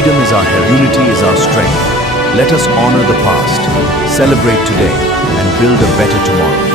Freedom is our heritage. Unity is our strength. Let us honor the past, celebrate today, and build a better tomorrow.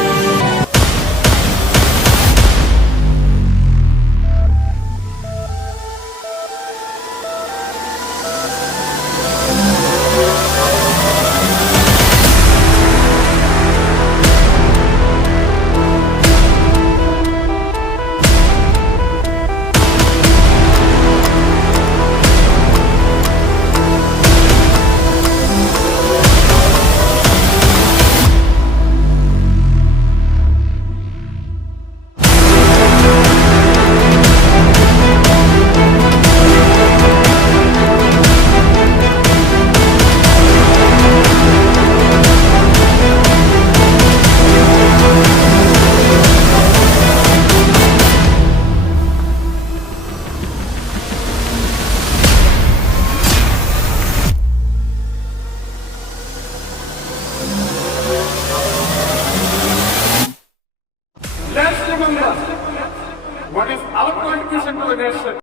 Let's remember what is our contribution to the nation.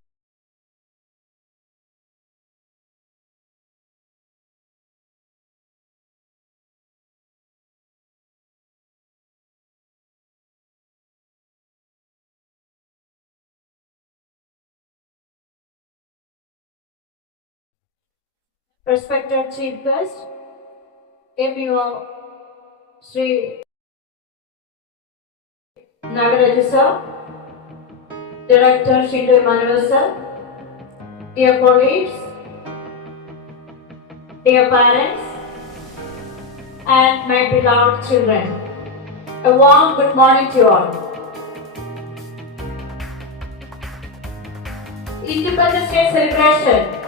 Respected Chief Guest, MUO Sri Nagaraju Sir, Director Shindu Emmanuel Sir, dear colleagues, dear parents, and my beloved children, a warm good morning to you all. Independence Day celebration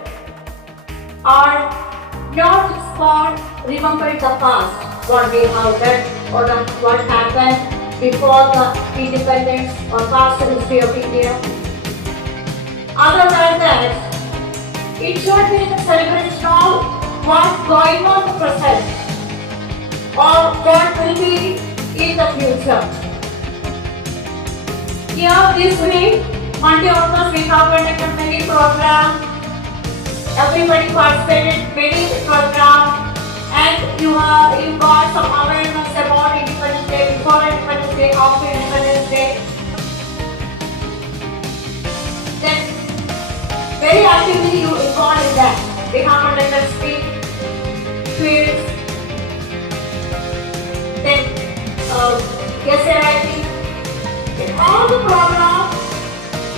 are not for remembering the past, what we have done or what happened before the independence or past history of India. Other than that, it should be the celebration of what's going on in the present or what will be in the future. Here this week, Monday onwards, we have conducted many programs. Everybody participated in many programs, and you got some awareness about Independence Day, before Independence Day, after Independence Day. Then very actively you involved in that. We have conducted speech, quiz, then essay writing. In all the programs,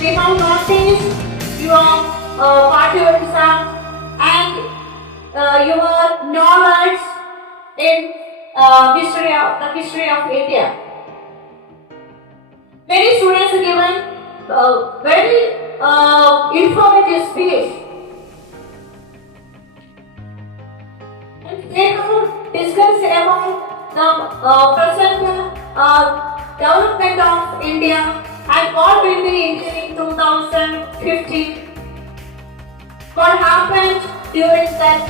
we have noticed your patriotism and your knowledge in the history of India. Many students are given very informative speech, and they have discussed about the present development of India and what will be in 2015. What happened during that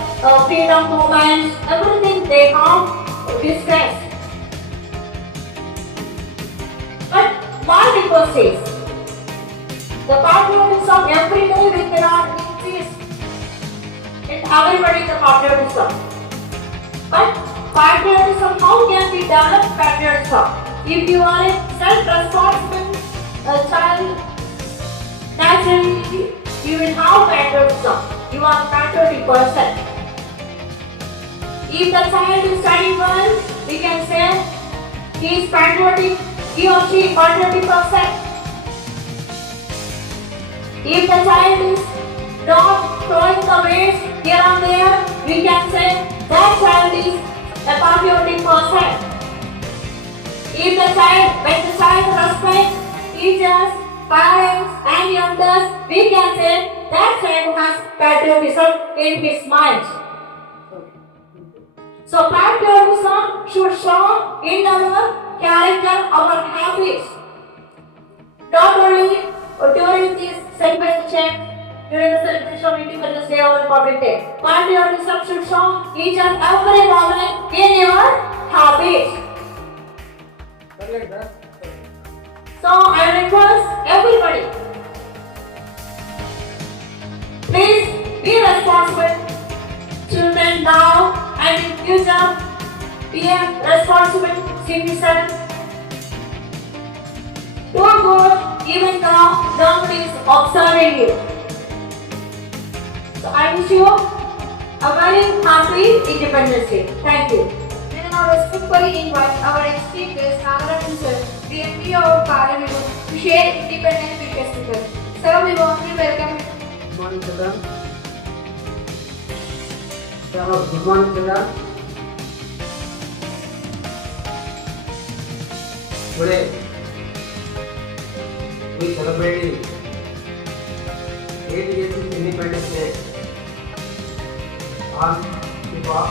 freedom movement, everything they have discussed. But my request is, the patriotism every day we cannot insist in everybody the patriotism. But patriotism, how can we develop patriotism? If you are a self-responsible child, naturally you will have patriotism. You are a patriotic person. If the child is studying well, we can say he is patriotic, he or she is patriotic person. If the child is not throwing the waste here and there, we can say that child is a patriotic person. When the child respects teachers, parents and elders, we can say that child has patriotism in his mind. So patriotism should show in our character, our habits. Not only during this celebration, during the celebration of Independence Day or Republic Day. Patriotism should show each and every moment in your habits. So I request everybody, please be responsible. responsible children now and in future. Be a responsible citizen. Don't vote even though nobody is observing you. So I wish you a very happy Independence Day. Thank you. We now respectfully invite our esteemed guest, Mataram sir, the MP of Patriotic, to share independence wishes with us. Sir, we warmly welcome you. Good morning, children. Good morning, children. Today, we celebrating 88th Independence Day. On behalf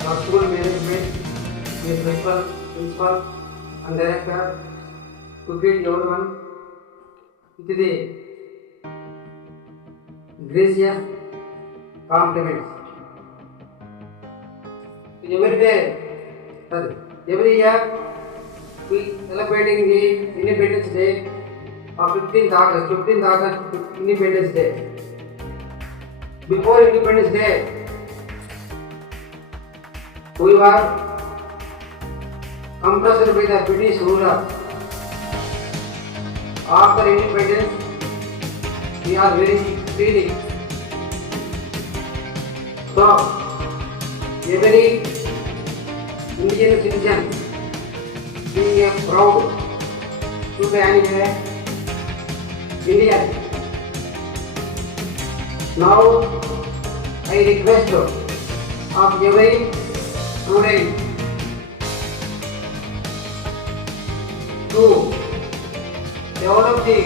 of our school management, the principal, and director, to greet everyone with the gracious compliments. Every year we celebrating the Independence Day of 15th August, Independence Day. Before Independence Day, we were compressed by the British ruler. After independence, we are very freely. So, every Indian citizen being proud to be an Indian. Now, I request of every student to develop the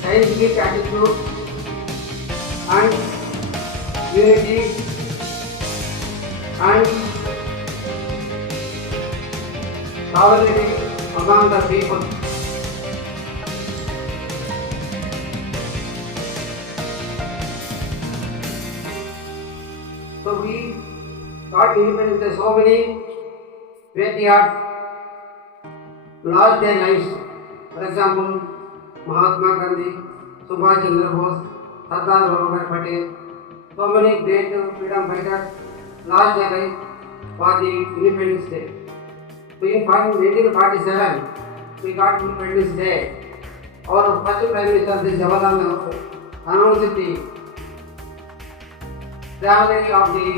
scientific attitude and unity and solidarity among the people. So we got independence. There are so many patriots lost their lives. For example, Mahatma Gandhi, Subhash Chandra Bose, Sardar Vallabhbhai Patel. So many great freedom fighters lost their life for the Independence Day. So in 1947, we got Independence Day. Our first Prime Minister, Jawaharlal Nehru, announced the traveling of the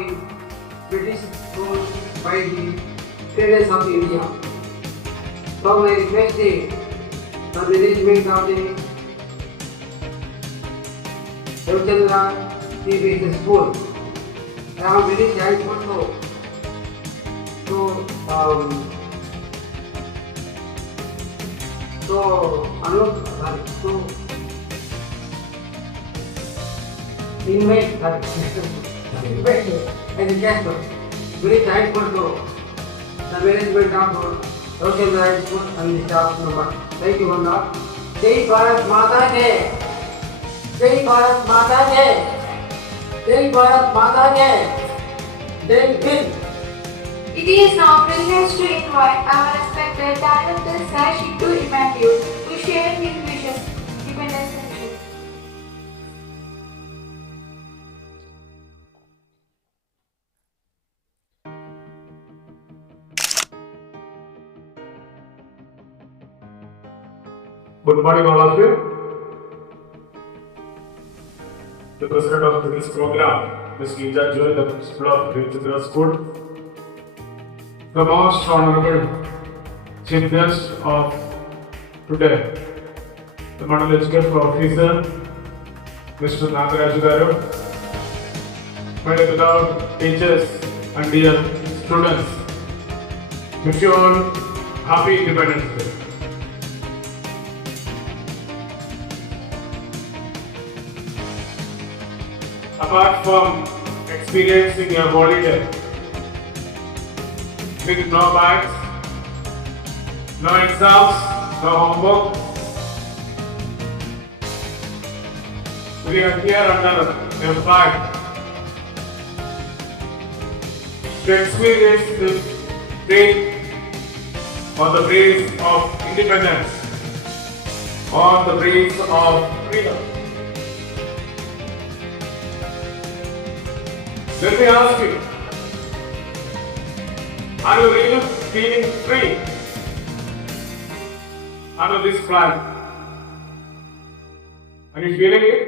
British rule by the traders of India. So I request the management of the Ravichandra TVS school. I am very thankful to invite as a guest. Very thankful to the management of Ravichandra School and the staff member. Thank you, Vande. Jai Bharat Mata Ki! Jai Bharat Mata Ki! Jai Bharat Mata Ki! Jai Hind! It is now privilege to invite our respected director Sir Shintu Emmanuel to share his wishes, Independence wishes. Good morning, all of you. The president of this program, Ms. Geeta Joy, the principal of Ravichandra School, the most honorable chief guest of today, the Model Education Officer, Mr. Nagaraj Garu, my beloved teachers and dear students, wish you all happy Independence Day. Apart from experiencing a holiday with no bags, no exams, no homework, we are here under a flag to experience this day on the breeze of independence, on the breeze of freedom. Let me ask you, are you really feeling free under this flag? Are you feeling it?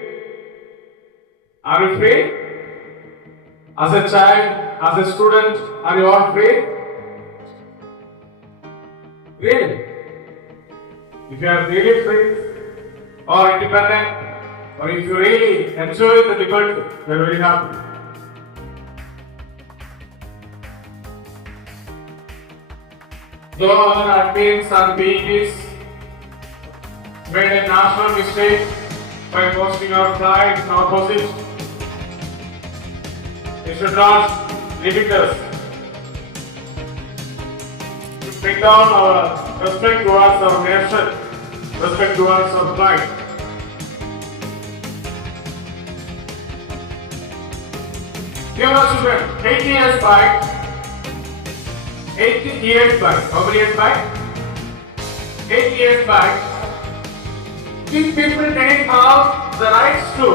Are you free? As a child, as a student, are you all free? Really? If you are really free or independent, or if you really enjoy the liberty, you are very happy. Though our admins and PEs made a national mistake by posting our flag in opposite, it should not limit us to bring down our respect towards our nation, respect towards our flag. Dear children, 80 years back, how many years back? 8 years back, these people didn't have the rights to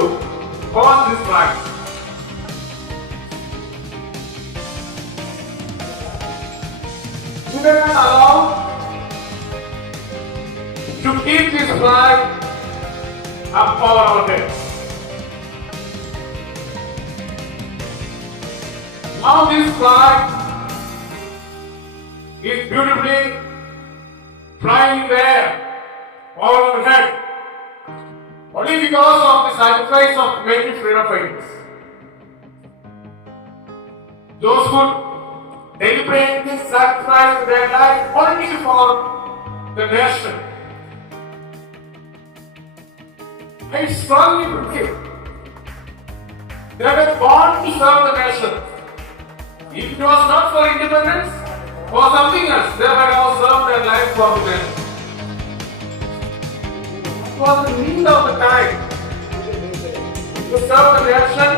hold this flag. We were not allowed to keep this flag up over our heads. Now this flag is beautifully flying there over our head, only because of the sacrifice of many freedom fighters. Those who deliberately sacrificed their life only for the nation. I strongly believe they were born to serve the nation. If it was not for independence or something else, they would have served their life for the nation. It was the need of the time to serve the nation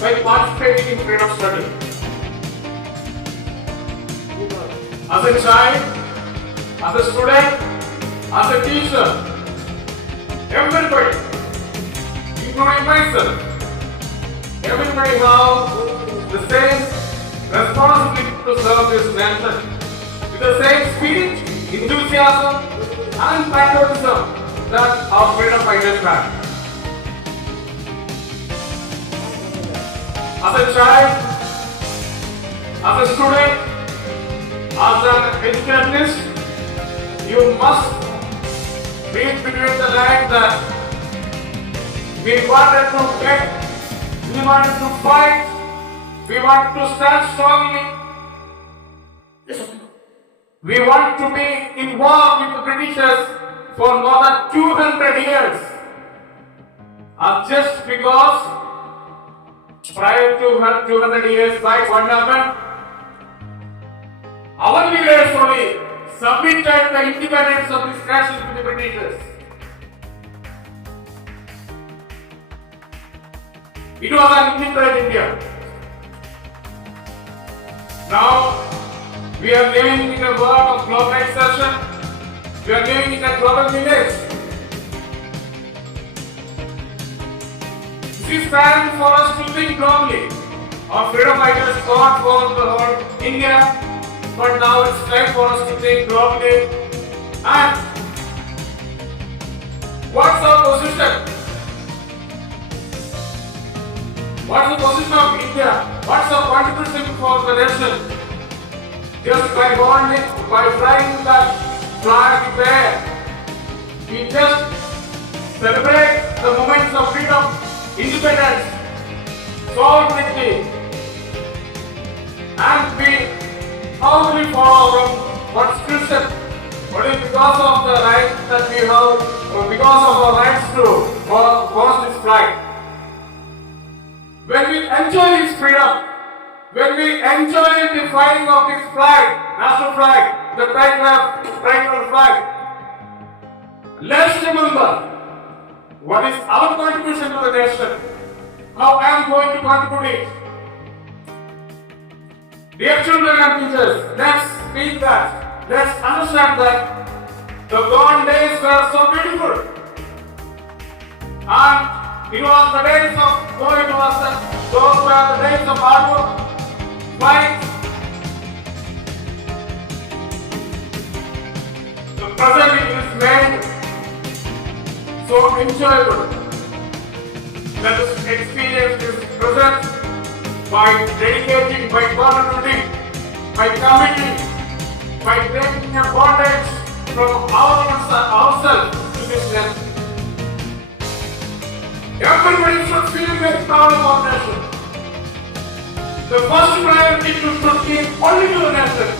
by participating in freedom struggle. As a child, as a student, as a teacher, everybody, including myself, everybody has the same responsibility to serve this nation with the same spirit, enthusiasm, and patriotism that our freedom fighters had. As a child, as a student, as an educationist, you must read between the lines that we wanted to get, we wanted to fight, we want to stand strongly. We want to be involved with the Britishers for more than 200 years. And just because prior to 200 years back, what happened? Our leaders only submitted the independence of this nation to the Britishers. It was an independent India. Now, we are living in a world of globalization. We are living in a global village. It is time for us to think globally. Our freedom fighters fought for the whole India, but now it's time for us to think globally. And what's our position? What's the position of India? What's our contribution for the nation? Just by flying that flag there, we just celebrate the moments of freedom, independence, sovereignty, and we humbly follow our constitution only because of the rights that we have, or because of our rights to hoist this flag. When we enjoy this freedom, when we enjoy the flying of this flag, national flag, the tricolor flag, let's remember what is our contribution to the nation, how I am going to contribute it. Dear children and teachers, let's feel that, let's understand that the gone days were so beautiful, and It was the days of no, it was those were the days of hard work, fight. The present is made so enjoyable. Let us experience this present by dedicating, by contributing, by committing, by breaking a bondage from ourselves to this nation. Everybody should feel very proud of our nation. The first priority should be only to the nation.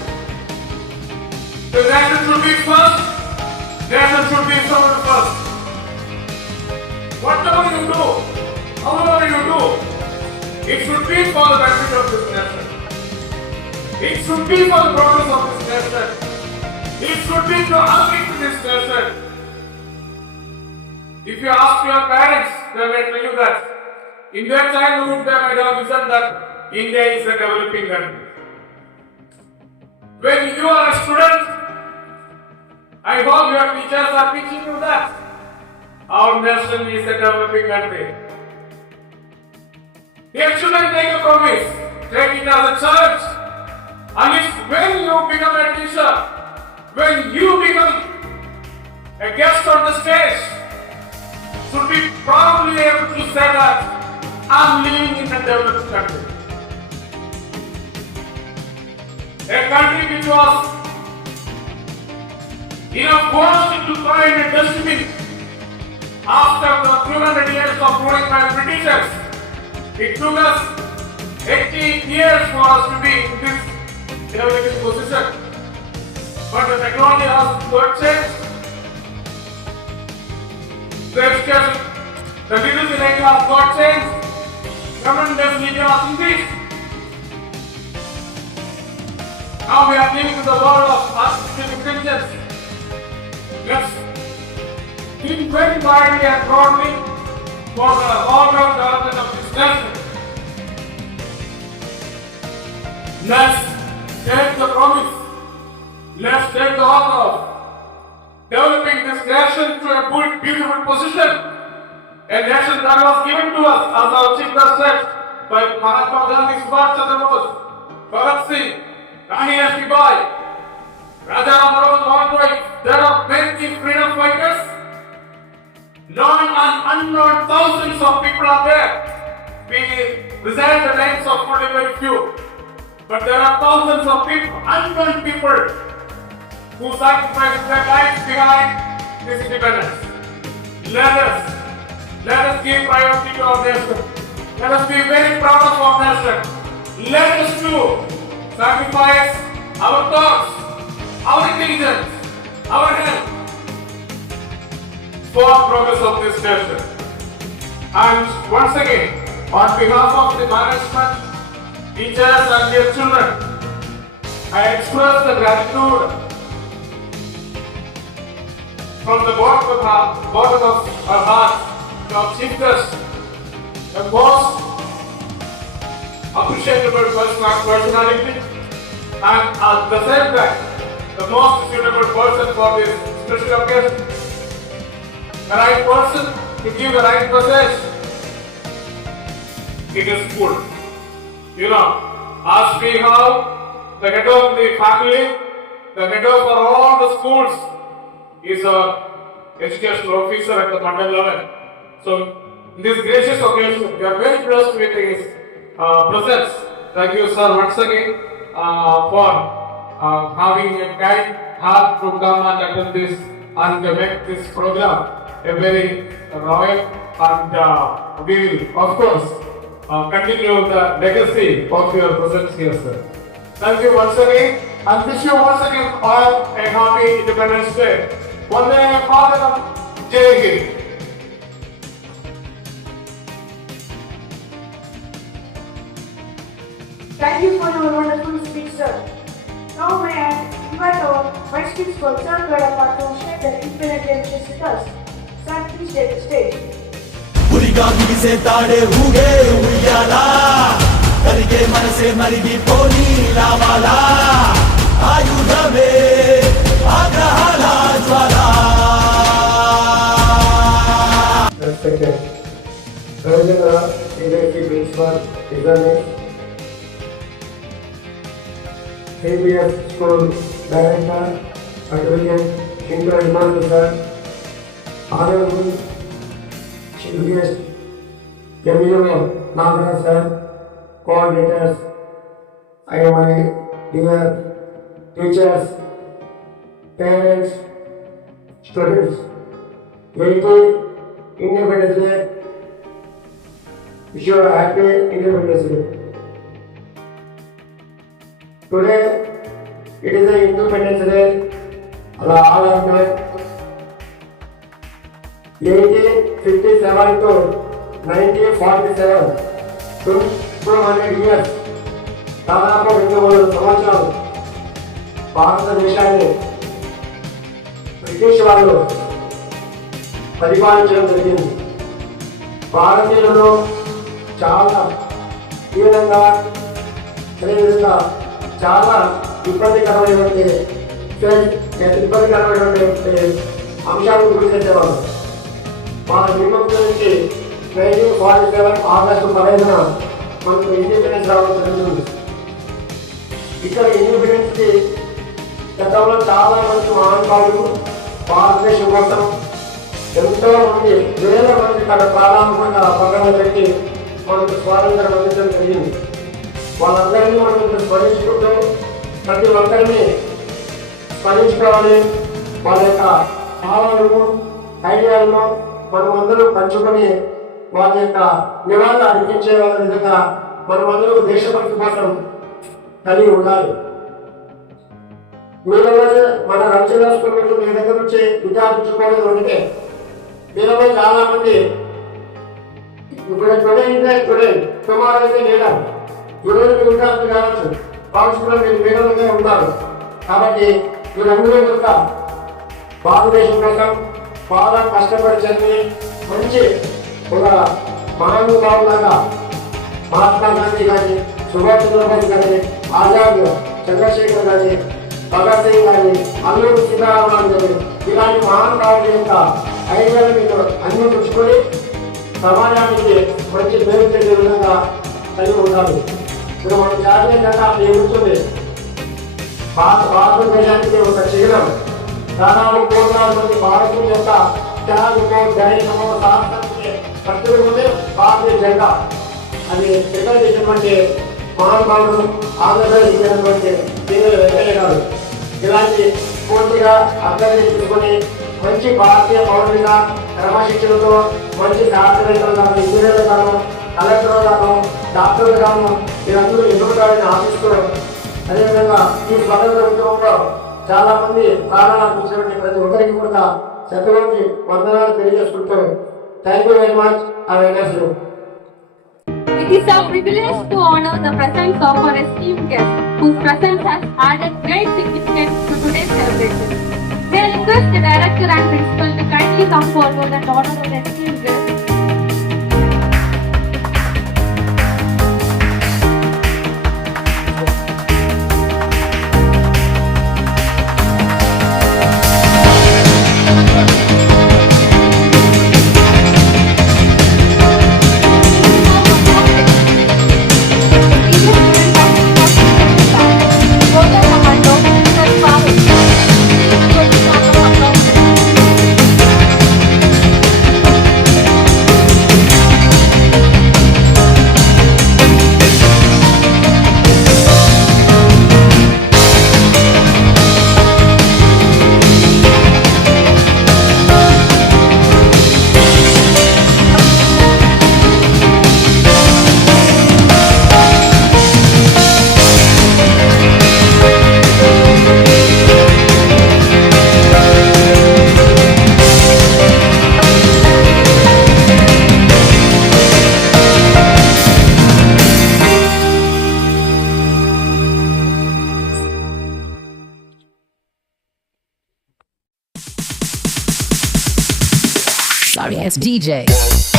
The nation should be first, nation should be served first. Whatever you do, however you do, it should be for the benefit of this nation. It should be for the progress of this nation. It should be to uplift this nation. If you ask your parents, they may tell you that in their childhood they might have listened that India is a developing country. When you are a student, I hope your teachers are teaching you that our nation is a developing country. Your children take a promise, take it as a challenge, and it's when you become a teacher, when you become a guest on the stage, should be proudly able to say that I'm living in a developed country. A country which was forced to throw in a dustbin after the 200 years of ruling by the Britishers. It took us 80 years for us to be in this developing position. But the technology has got changed. The education, the literacy rate has got changed. Government media has increased. Now we are living in the world of artificial intelligence. Let's think very widely and broadly for the all-round development of this nation. Let's take the promise. Let's take the offer of developing this nation to a good, beautiful position. A nation that was given to us, as our chief justice said, by Mahatma Gandhi, Ravichandra, Bhagat Singh, Rani Lashmi-Bai, Raja. There are many freedom fighters. Known and unknown thousands of people are there. We reserve the names of only very few. But there are thousands of people, unknown people, who sacrificed their lives behind this independence. Let us give priority to our nation. Let us be very proud of our nation. Let us too sacrifice our thoughts, our intelligence, our health for progress of this nation. And once again, on behalf of the management, teachers and their children, I express the gratitude from the bottom of our hearts to our chief guest, the most appreciable personality, and at the same time, the most suitable person for this special occasion, the right person to give the right message. It is school. As we have the head of the family, the head of all the schools is an educational officer at the mandal level. So, in this gracious occasion, we are very blessed with his presence. Thank you, sir, once again for having a kind heart to come and attend this and make this program a very royal, and we will, of course, continue the legacy of your presence here, sir. Thank you once again, and wish you once again all a happy Independence Day. Vande Mataram, Jai Hind. Thank you for your wonderful speech, sir. Now may I invite our Vice Principal, Sir Gadappa, to share the independent lectures with us. Sir, please take the stage. ಹುಲಿಗ ಬಿಗಿಸೆ ತಾಡೆ ಹೂಗೆ ಉಯ್ಯಾಲ ಕರಿಗೆ ಮನಸೆ ಮರಿಗಿ ಪೋಲಿ ಲಾವಾಲ ಆಯುಧವೇ ಆಗ್ರಹಾಲ ಜ್ವಾಲ. examiner, KBS School Director, Patriotic, Hind sir, Honorable Chief Guest, Emilio Nagara sir, coordinators, and my dear teachers, parents, students, 80 Independence Day. Wish you a happy Independence Day. Today, it is the Independence Day. All of us 1857 to 1947, 200 years. దాదాపు 200 సంవత్సరాలు భారతదేశాన్ని British వాళ్ళు పరిపాలించడం జరిగింది. భారతీయులను చాలా తీవ్రంగా అదేవిధంగా చాలా ఇబ్బందికరమైనటువంటి అంశాలను గురి చేసేవాళ్ళు. వాళ్ళ విముక్తి నుంచి 1947 ఆగస్టు 15న మనకు ఇండిపెండెన్స్ రావడం జరుగుతుంది. ఇక్కడ ఇండిపెండెన్స్కి గతంలో చాలా మంది మహానుభావులు భారతదేశం కోసం ఎంతో మంది వేల మంది తన ప్రాణాలను పక్కన పెట్టి మనకు స్వాతంత్రం అందించడం జరిగింది. వాళ్ళందరినీ మనం స్మరించుకుంటూ ప్రతి ఒక్కరిని స్మరించుకోవాలి. వాళ్ళ యొక్క భావాలను ఐడియాలను మనమందరం పంచుకొని వాళ్ళ యొక్క నివాళులు అర్పించే వాళ్ళ విధంగా మనమందరం దేశభక్తి కోసం కలిగి ఉండాలి. మీరందరూ మన రవిచంద్ర స్కూల్ నుంచి మీ దగ్గర నుంచి విద్యార్థించుకోవడం ఉంటే మీలో చాలా మంది ఇప్పుడు టుడే టుమారో అయితే లీడర్, ఈరోజు విద్యార్థులు కావచ్చు, భవిష్యత్తులో మీరు లీడర్లుగా ఉంటారు. కాబట్టి మీరందరూ కనుక భారతదేశం కోసం చాలా కష్టపడి చదివి మంచి ఒక మహానుభావులాగా మహాత్మా గాంధీ కానీ, సుభాష్ చంద్రబోస్ కానీ, ఆజాద్ చంద్రశేఖర్ కానీ, భగత్ సింగ్ కానీ, అల్లూరి సీతారామరాజు కానీ ఇలాంటి మహానుభావుల యొక్క ఐడియాలు మీరు అన్ని పుచ్చుకొని సమాజానికి మంచి పేరు చేసే విధంగా కలిగి ఉండాలి. ఇప్పుడు మనం జాతీయ జెండా ఏముంటుంది, భారతదేశానికి ఒక చిహ్నం. దాదాపు 3,000 మంది భారతీయుల యొక్క త్యాగము, ధైర్యము, సాహసానికి ప్రతిరూపమే భారతీయ జెండా. అది ఎక్కడ చేసినటువంటి మహానుభావుడు ఆంధ్రప్రదేశ్ ఇచ్చినటువంటి శ్రీనివాస వెంకయ్య గారు ఇలాంటి పూర్తిగా అర్థం చేసుకుని మంచి భారతీయ పౌరులుగా క్రమశిక్షణతో మంచి శాస్త్రవేత్తలు గాను, ఇంజనీర్లు గాను, కలెక్టర్లు గాను, డాక్టర్లు గాను మీరందరూ ఎదుగుతారని ఆశిస్తున్నాం. అదేవిధంగా ఈ స్వతంత్ర ఉద్యమంలో చాలా మంది ప్రాణాలు అర్పించినటువంటి ప్రతి ఒక్కరికి కూడా శతకోటి వందనాలు తెలియజేసుకుంటారు. Thank you very much. It is our privilege to honor the presence of our esteemed guest, whose presence has added great significance to today's celebration. May I request the director and principal to kindly come forward and honor our esteemed guest. Sorry, it's DJ.